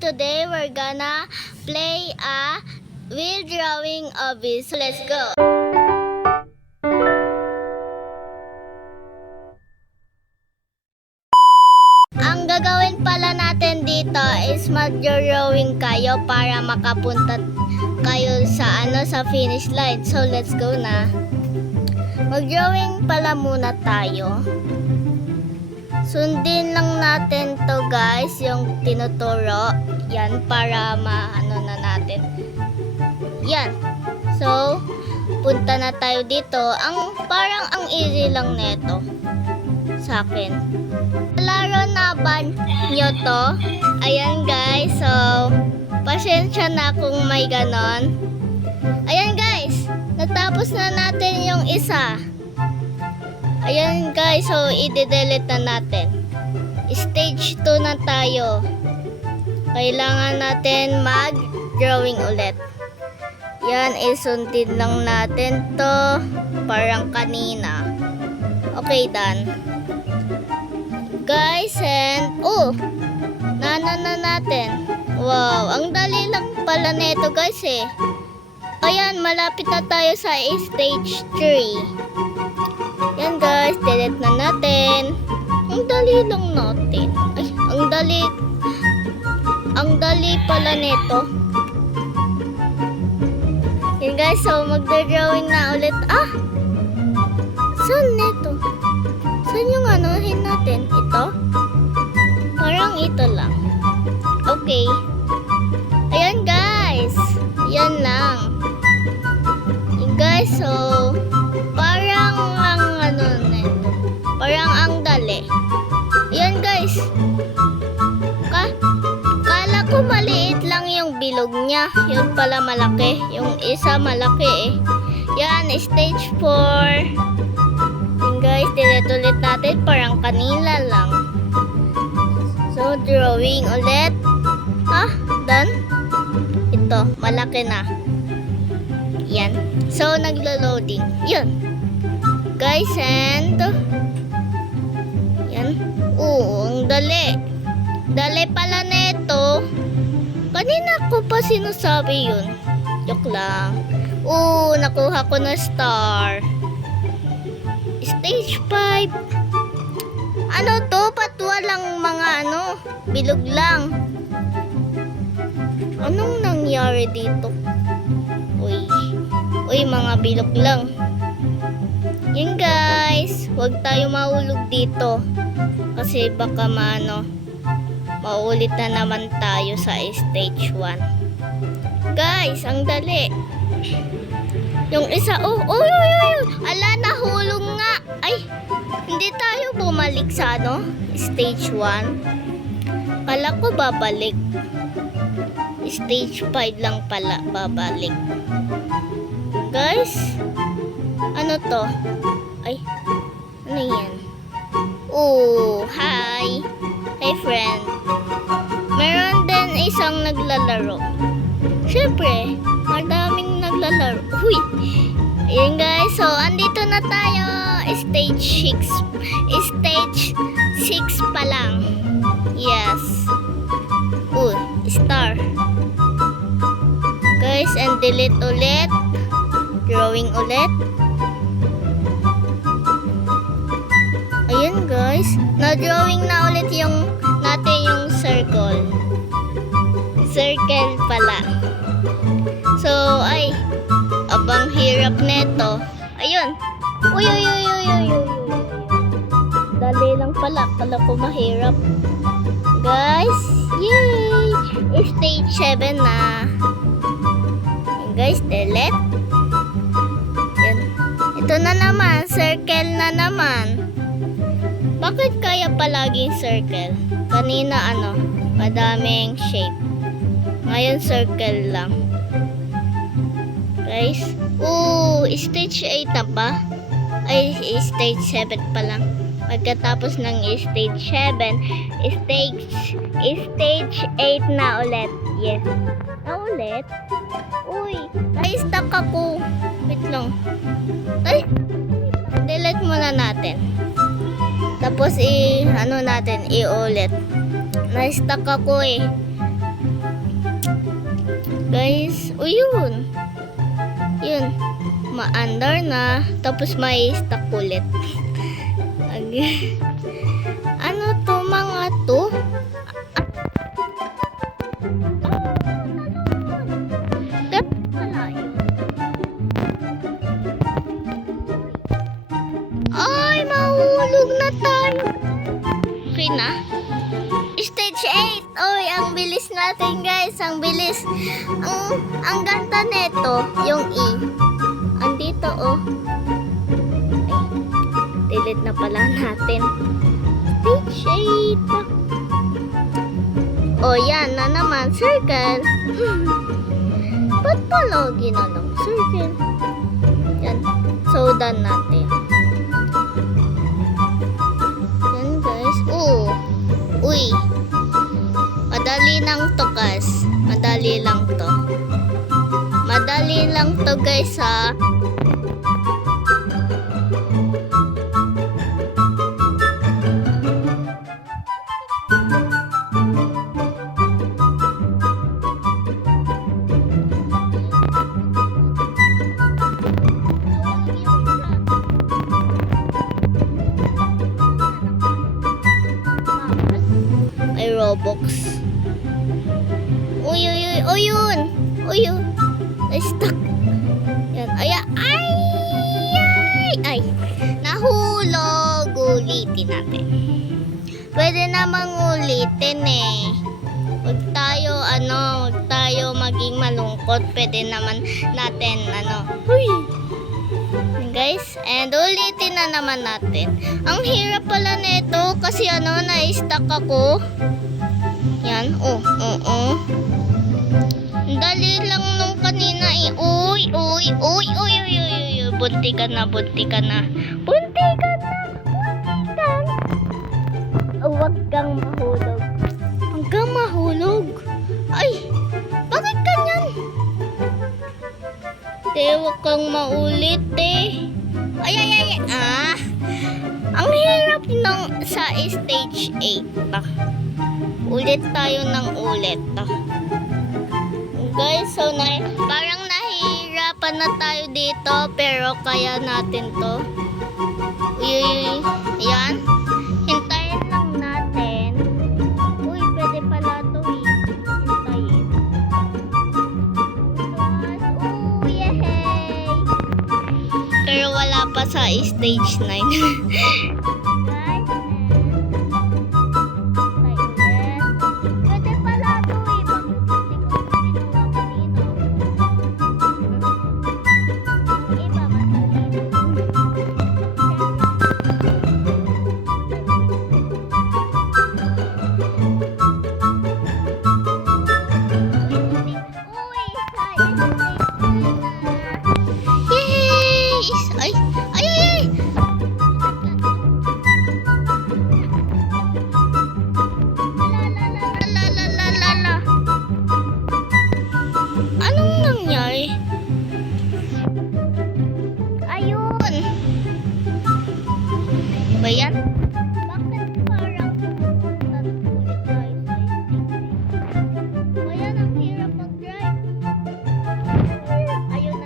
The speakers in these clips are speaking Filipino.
today we're gonna play a wheel drawing obby. So let's go. Ang gagawin pala natin dito is mag-drawing kayo para makapunta kayo sa sa finish line. So let's go na. Mag-drawing pala muna tayo. Sundin lang natin to guys, yung tinuturo. Yan, para maano na natin. Yan. So, punta na tayo dito. Parang ang easy lang neto sa akin. Laro na ba nyo to? Ayan guys. So, pasensya na kung may ganon. Ayan guys. Natapos na natin yung isa. Ayan guys, so i-delete na natin. Stage 2 na tayo. Kailangan natin mag-drawing ulit. Yan, isundin lang natin to. Parang kanina. Okay, done. Guys, and nana na natin. Wow, ang dali lang pala nito guys eh. Ayan, malapit na tayo sa stage 3. Yan guys, delete na natin. Ang dali lang natin. Ay, ang dali pala nito. Yan guys, so magda-drawing na ulit. Saan nito? Saan yung anuhin natin? Ito? Parang ito lang. Okay. Ayan guys. Yan lang. Yan guys, so parang ang dali. Ayan guys. Kala ko maliit lang yung bilog niya. Yun pala malaki. Yung isa malaki eh. Yan, stage 4. Yan guys, delete ulit natin. Parang kanila lang. So, drawing ulit. Done? Ito, malaki na. Yan. So, naglo-loading. Yun. Guys, and yan. Ang dali. Dali pala nito. Kanina ko pa sinasabi yun. Joke lang. Nakuha ko na star. Stage 5. Ano to? Patwa lang mga bilog lang. Anong nangyari dito? Uy, mga bilog lang. Yan guys, huwag tayo mahulog dito kasi baka maulit na naman tayo sa stage 1. Guys, ang dali. Yung isa, ala, nahulog nga. Ay, hindi tayo bumalik sa stage 1. Kala ko babalik. Stage 5 lang pala babalik. Guys, ano to? Ay, ano yan? Hi! Hey friend! Meron din isang naglalaro. Siyempre, madaming naglalaro. Huy! Ayan guys, so andito na tayo. Stage 6. Stage 6 pa lang. Yes. Star. Guys, and delete ulit. Drawing ulit. Ayan guys, na-drawing na ulit natin yung circle. Circle pala. So, abang hirap neto. Ayun. Uy. Dali lang pala. Kala ko mahirap. Guys, yay! Stage 7 na. Ayan guys, delete. Yan. Ito na naman, circle na naman. Bakit kaya palaging circle? Kanina madaming shape. Ngayon circle lang. Guys, stage 8 na ba? Ay, stage 7 pa lang. Pagkatapos ng stage 7, stage 8 na ulit. Yes. Na ulit? Na-stuck ako. Wait lang. Delete muna natin. Tapos natin, iulit. Na-stuck ako eh. Guys, o yun. Yun. Ma-under na. Tapos may stuck ulit. Ano to mga to? Dapat pala yun. Ay, mahulog na tayo. Okay na? Stage 8. Oy, ang bilis natin guys. Ang bilis. Ang ganda nito, yung E. Andito oh. Ay, delete na pala natin. Stage 8. Oh, yan na naman. Circle. Ba't pala ginanong circle? Yan. So, done natin. Yan guys. Oh. Uy. Madali lang to guys. Madali lang to. Madali lang to guys ha. May Robux. Uy, uy, uy, uy, yun. Uy, yun. Na-stuck. Yan. Ay, ay, ay, ay. Nahulog. Ulitin natin. Pwede namang ulitin eh. Huwag tayo maging malungkot. Pwede naman natin, Uy. Guys, and ulitin na naman natin. Ang hirap pala nito kasi na-stuck ako. Yan, Dali lang nung kanina eh. Uy. Bunti ka na. Huwag kang mahulog. Hanggang mahulog. Ay, bakit ganyan? Huwag kang maulit eh. Ay. Ang hirap sa stage 8. Ulit tayo ng ulit. Guys, so parang nahihirapan na tayo dito, pero kaya natin to. Uy. Yan. Hintayin lang natin. Uy, pwede pala to eh. Hintayin. Yehey! Pero wala pa sa stage 9. Ba yan? Bakit parang natutulit tayo sa ba yan? Ang hirap mag-drive. Ayun.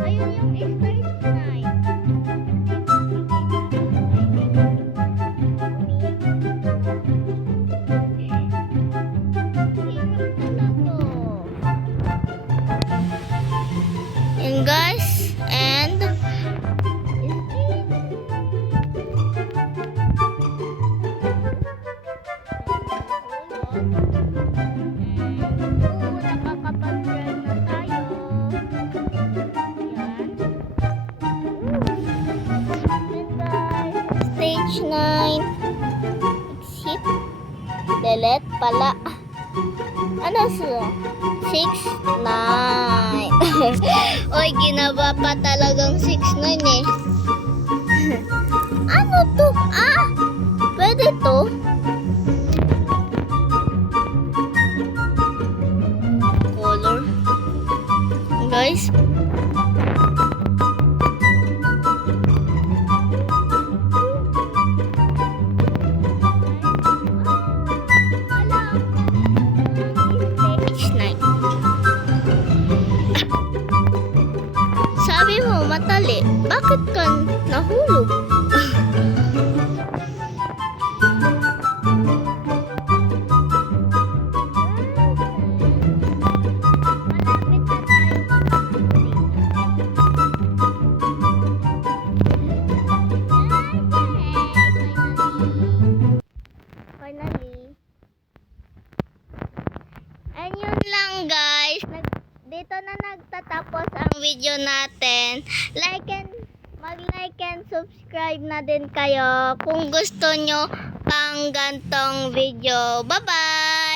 Ayun yung stage 9. And guys, and nakakapag-drive na tayo. Yan. Stage 9. Exit. Delete pala. Ano siya? 6, 9. Oy, ginaba pa talagang 6, 9 eh. Ano to? Pwede to? Color. Guys. bakit ka nahulog? Malapit na tayo finally. And yun lang guys. Dito na nagtatapos ang video natin. Mag-like and subscribe na din kayo kung gusto nyo pang gantong video. Bye-bye!